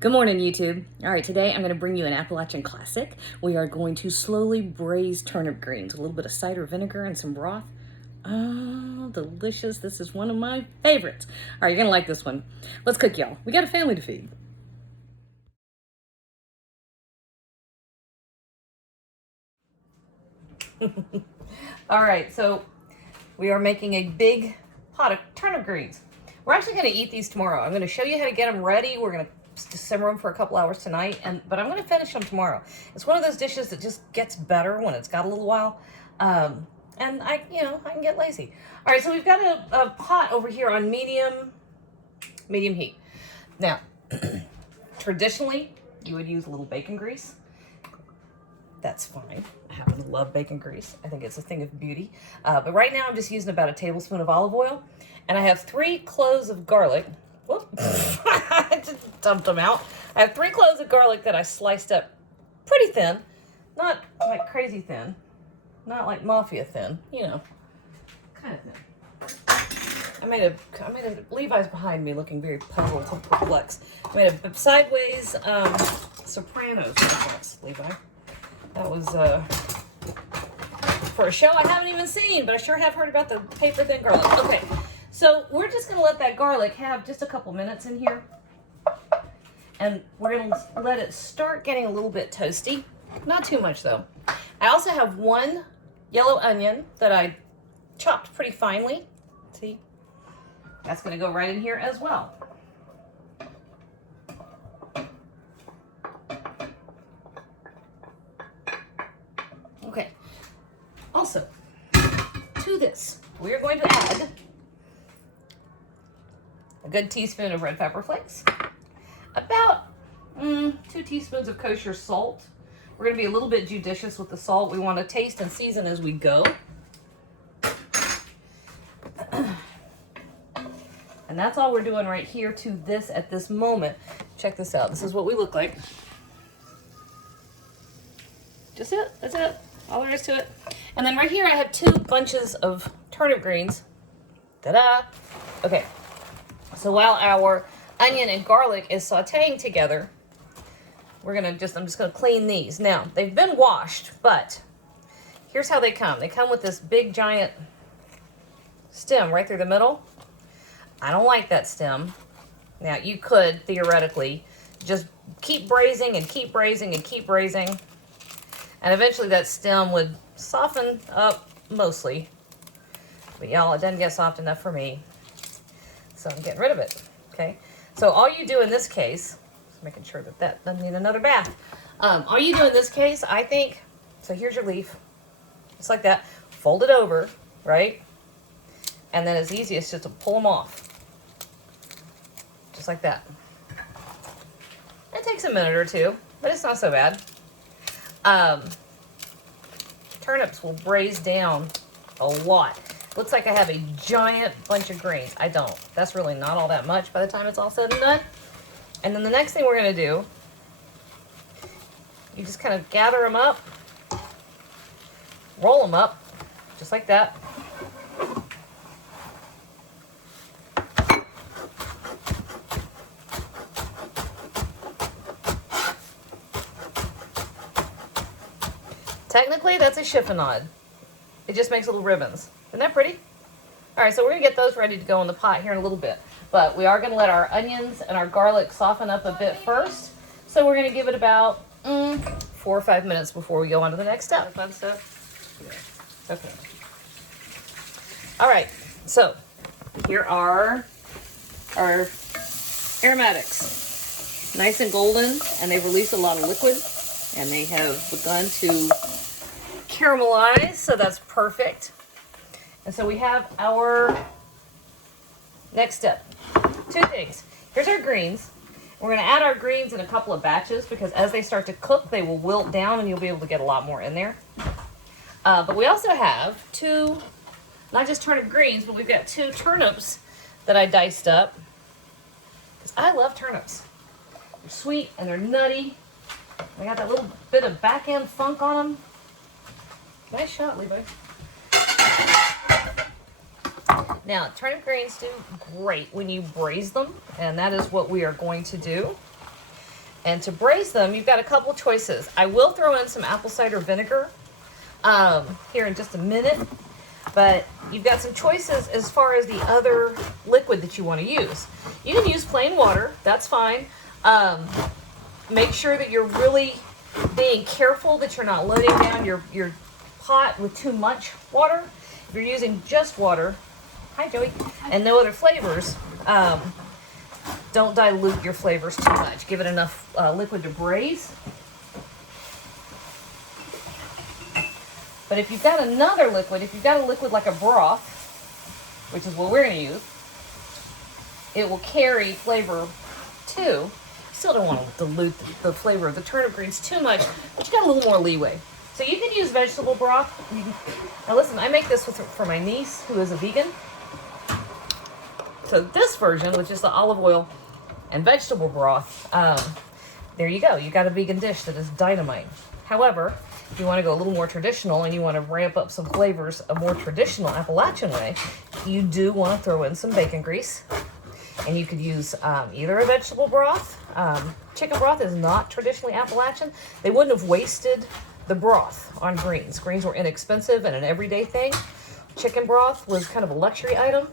Good morning, YouTube. All right, today I'm going to bring you an Appalachian classic. We are going to slowly braise turnip greens, a little bit of cider vinegar and some broth. Oh, delicious. This is one of my favorites. All right, you're going to like this one. Let's cook, y'all. We got a family to feed. All right, so we are making a big pot of turnip greens. We're actually going to eat these tomorrow. I'm going to show you how to get them ready. We're going to simmer them for a couple hours tonight, but I'm going to finish them tomorrow. It's one of those dishes that just gets better when it's got a little while, and I can get lazy. All right, so we've got a pot over here on medium heat. Now, traditionally, you would use a little bacon grease. That's fine. I happen to love bacon grease. I think it's a thing of beauty. But right now, I'm just using about a tablespoon of olive oil, and I have 3 cloves of garlic. Whoop. I just dumped them out. I have 3 cloves of garlic that I sliced up pretty thin. Not like crazy thin. Not like mafia thin. You know, kind of thin. I made a Levi's behind me looking very puzzled and perplexed. I made a sideways Sopranos complex, Levi. That was for a show I haven't even seen, but I sure have heard about the paper thin garlic. Okay. So we're just going to let that garlic have just a couple minutes in here. And we're going to let it start getting a little bit toasty. Not too much, though. I also have 1 yellow onion that I chopped pretty finely. See? That's going to go right in here as well. Okay. Also, to this, we're going to add a good teaspoon of red pepper flakes, about 2 teaspoons of kosher salt. We're going to be a little bit judicious with the salt. We want to taste and season as we go. And that's all we're doing right here to this at this moment. Check this out. This is what we look like. Just it. That's it. All there is to it. And then right here I have 2 bunches of turnip greens. Ta-da! Okay. So while our onion and garlic is sauteing together, I'm just gonna clean these. Now, they've been washed, but here's how they come. They come with this big giant stem right through the middle. I don't like that stem. Now, you could theoretically just keep braising and keep braising and keep braising, and eventually that stem would soften up mostly. But y'all, it doesn't get soft enough for me. So I'm getting rid of it, okay? So all you do in this case, just making sure that that doesn't need another bath. All you do in this case, I think, so here's your leaf, just like that. Fold it over, right? And then it's easiest just to pull them off. Just like that. It takes a minute or 2, but it's not so bad. Turnips will braise down a lot. Looks like I have a giant bunch of greens. I don't. That's really not all that much by the time it's all said and done. And then the next thing we're going to do, you just kind of gather them up, roll them up, just like that. Technically, that's a chiffonade. It just makes little ribbons. Isn't that pretty? All right, so we're going to get those ready to go in the pot here in a little bit. But we are going to let our onions and our garlic soften up a bit first. So we're going to give it about 4 or 5 minutes before we go on to the next step. Fun stuff? Yeah. Okay. All right, so here are our aromatics. Nice and golden, and they've released a lot of liquid, and they have begun to caramelize, so that's perfect. And so we have our next step. 2 things. Here's our greens. We're going to add our greens in a couple of batches because as they start to cook, they will wilt down and you'll be able to get a lot more in there. But we also have 2, not just turnip greens, but we've got 2 turnips that I diced up. Because I love turnips. They're sweet and they're nutty. They got that little bit of back end funk on them. Nice shot, Levi. Now, turnip greens do great when you braise them, and that is what we are going to do. And to braise them, you've got a couple choices. I will throw in some apple cider vinegar here in just a minute, but you've got some choices as far as the other liquid that you want to use. You can use plain water, that's fine. Make sure that you're really being careful that you're not loading down your pot with too much water. If you're using just water, hi Joey, and no other flavors, don't dilute your flavors too much. Give it enough liquid to braise. But if you've got another liquid, if you've got a liquid like a broth, which is what we're going to use, it will carry flavor too. You still don't want to dilute the flavor of the turnip greens too much, but you got a little more leeway. So you can use vegetable broth. Now listen, I make this for my niece who is a vegan. So this version, which is the olive oil and vegetable broth, there you go. You got a vegan dish that is dynamite. However, if you want to go a little more traditional and you want to ramp up some flavors a more traditional Appalachian way, you do want to throw in some bacon grease. And you could use either a vegetable broth. Chicken broth is not traditionally Appalachian. They wouldn't have wasted the broth on greens. Greens were inexpensive and an everyday thing. Chicken broth was kind of a luxury item.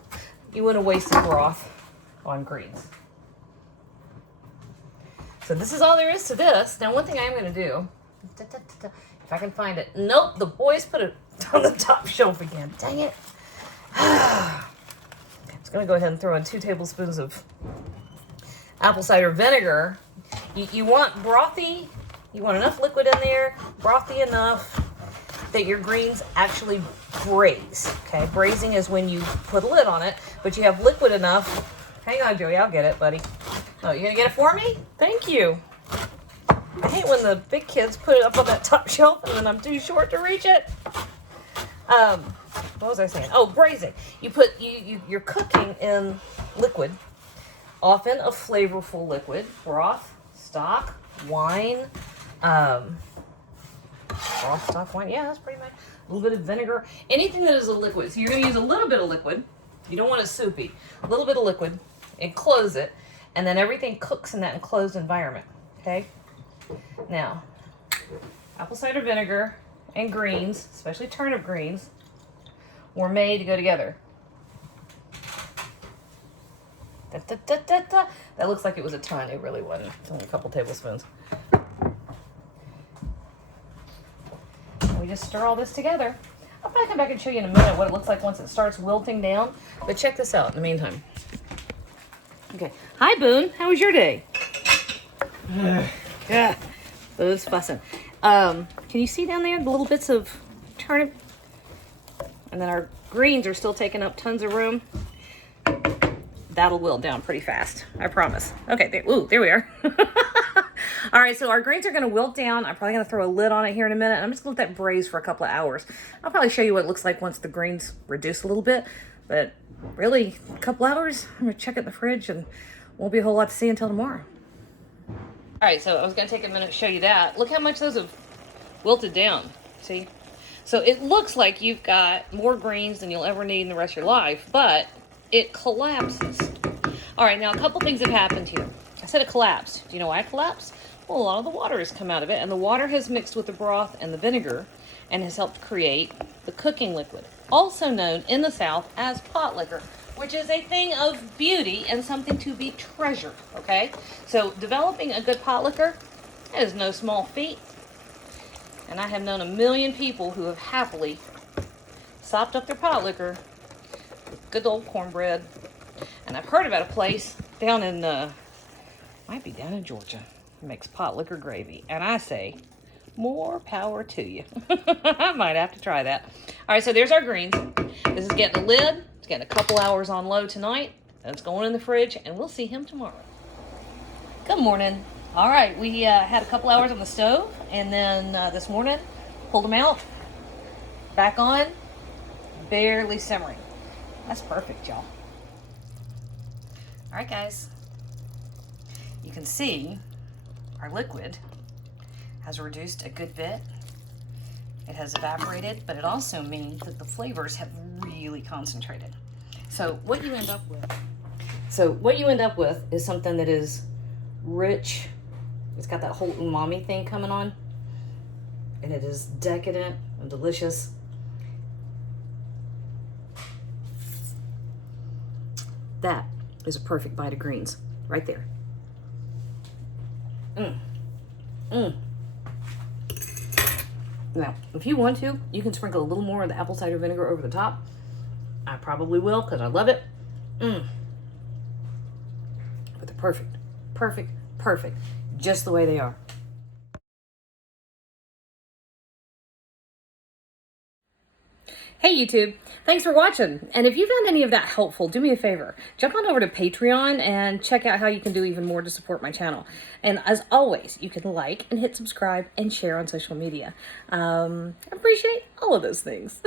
You wouldn't have wasted broth on greens. So this is all there is to this. Now, one thing I'm going to do, if I can find it. Nope, the boys put it on the top shelf again. Dang it. I'm just going to go ahead and throw in 2 tablespoons of apple cider vinegar. You want brothy. You want enough liquid in there, brothy enough that your greens actually braise. Okay, braising is when you put a lid on it, but you have liquid enough. Hang on, Joey, I'll get it, buddy. Oh, you gonna get it for me? Thank you. I hate when the big kids put it up on that top shelf and then I'm too short to reach it. What was I saying? Oh, braising. You're cooking in liquid, often a flavorful liquid, broth, stock, wine. Broth, stock, wine. Yeah, that's pretty much. A little bit of vinegar. Anything that is a liquid. So you're going to use a little bit of liquid. You don't want it soupy. A little bit of liquid. Enclose it. And then everything cooks in that enclosed environment. Okay? Now, apple cider vinegar and greens, especially turnip greens, were made to go together. That looks like it was a ton. It really wasn't. It's only a couple tablespoons. We just stir all this together. I'll probably come back and show you in a minute what it looks like once it starts wilting down. But check this out in the meantime. Okay. Hi, Boone. How was your day? Yeah. Boone's fussing. Can you see down there the little bits of turnip? And then our greens are still taking up tons of room. That'll wilt down pretty fast. I promise. Okay. There we are. All right, so our greens are going to wilt down. I'm probably going to throw a lid on it here in a minute. I'm just going to let that braise for a couple of hours. I'll probably show you what it looks like once the greens reduce a little bit. But really, a couple hours, I'm going to check it in the fridge and won't be a whole lot to see until tomorrow. All right, so I was going to take a minute to show you that. Look how much those have wilted down. See? So it looks like you've got more greens than you'll ever need in the rest of your life, but it collapses. All right, now a couple things have happened here. I said it collapsed. Do you know why it collapsed? Well, a lot of the water has come out of it, and the water has mixed with the broth and the vinegar and has helped create the cooking liquid, also known in the South as pot liquor, which is a thing of beauty and something to be treasured, okay? So developing a good pot liquor is no small feat, and I have known a million people who have happily sopped up their pot liquor with good old cornbread, and I've heard about a place down in, might be down in Georgia, makes pot liquor gravy, and I say more power to you. I might have to try that. All right, so there's our greens. This is getting a lid. It's getting a couple hours on low tonight, and it's going in the fridge, and we'll see him tomorrow. Good morning. All right, we had a couple hours on the stove, and then this morning pulled them out, back on, barely simmering. That's perfect, y'all. All right, guys, you can see our liquid has reduced a good bit. It has evaporated, but it also means that the flavors have really concentrated. So what you end up with is something that is rich It's got that whole umami thing coming on. And it is decadent and delicious. That is a perfect bite of greens right there. Now, if you want to, you can sprinkle a little more of the apple cider vinegar over the top. I probably will because I love it. But they're perfect, perfect, perfect, just the way they are. Hey YouTube, thanks for watching. And if you found any of that helpful, do me a favor. Jump on over to Patreon and check out how you can do even more to support my channel. And as always, you can like and hit subscribe and share on social media. I appreciate all of those things.